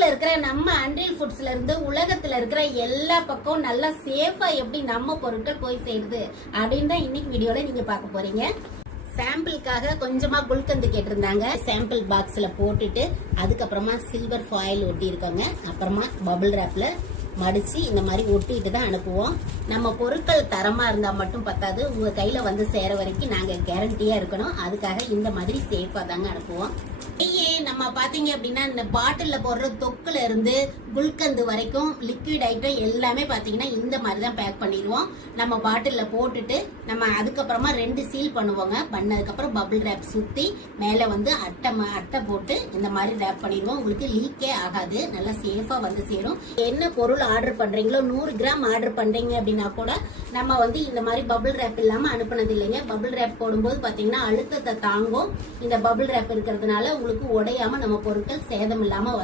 ஊர்ல இருக்கிற நம்ம அன்றில் ஃபுட்ஸ்ல இருந்து உலகத்துல இருக்கிற எல்லா பக்கம் நல்லா சேஃபா எப்படி நம்ம பொருட்கள் போய் சேருது அப்படின்னு தான் இன்னைக்கு வீடியோல நீங்க பார்க்க போறீங்க. சாம்பிளுக்காக கொஞ்சமா குல்கந்து கேட்டிருந்தாங்க. சாம்பிள் பாக்ஸ்ல போட்டுட்டு அதுக்கப்புறமா சில்வர் ஃபாயில் ஒட்டி இருக்காங்க. அப்புறமா பபிள் ராப்ல மடிச்சு இந்த மாதிரி ஒட்டிட்டு தான் அனுப்புவோம். நம்ம பொருட்கள் தரமா இருந்தா மட்டும் பத்தாது, உங்க கையில வந்து சேர வரைக்கும் நாங்க கேரண்டியா இருக்கணும். அதுக்காக இந்த மாதிரி சேஃபா தாங்க அனுப்புவோம். நம்ம பாத்தீங்க அப்படின்னா இந்த பாட்டில்ல போடுற தொக்குல இருந்து குல்கந்து வரைக்கும் லிக்விட் ஐட்டம் எல்லாமே பாத்தீங்கன்னா இந்த மாதிரி தான் பேக் பண்ணிடுவோம். நம்ம பாட்டில்ல போட்டுட்டு நம்ம அதுக்கப்புறமா 2 சீல் பண்ணுவோங்க. பண்ணதுக்கு அப்புறம் பபிள் ரேப் சுத்தி மேல வந்து அட்டை போட்டு இந்த மாதிரி ரேப் பண்ணிடுவோம். உங்களுக்கு லீக்கே ஆகாது, நல்லா சேஃபா வந்து சேரும். என்ன பொருள் ஆர்டர் பண்றீங்களோ 100 கிராம் ஆர்டர் பண்றீங்க அப்படின்னா கூட நம்ம வந்து இந்த மாதிரி பபிள் ரேப் இல்லாம அனுப்புனது இல்லைங்க. பபிள் ரேப் போடும்போது பாத்தீங்கன்னா அழுத்தத்தை தாங்கும். இந்த பபிள் ரேப் இருக்கிறதுனால உங்களுக்கு உடையாம நம்ம பொருட்கள் சேதம் இல்லாம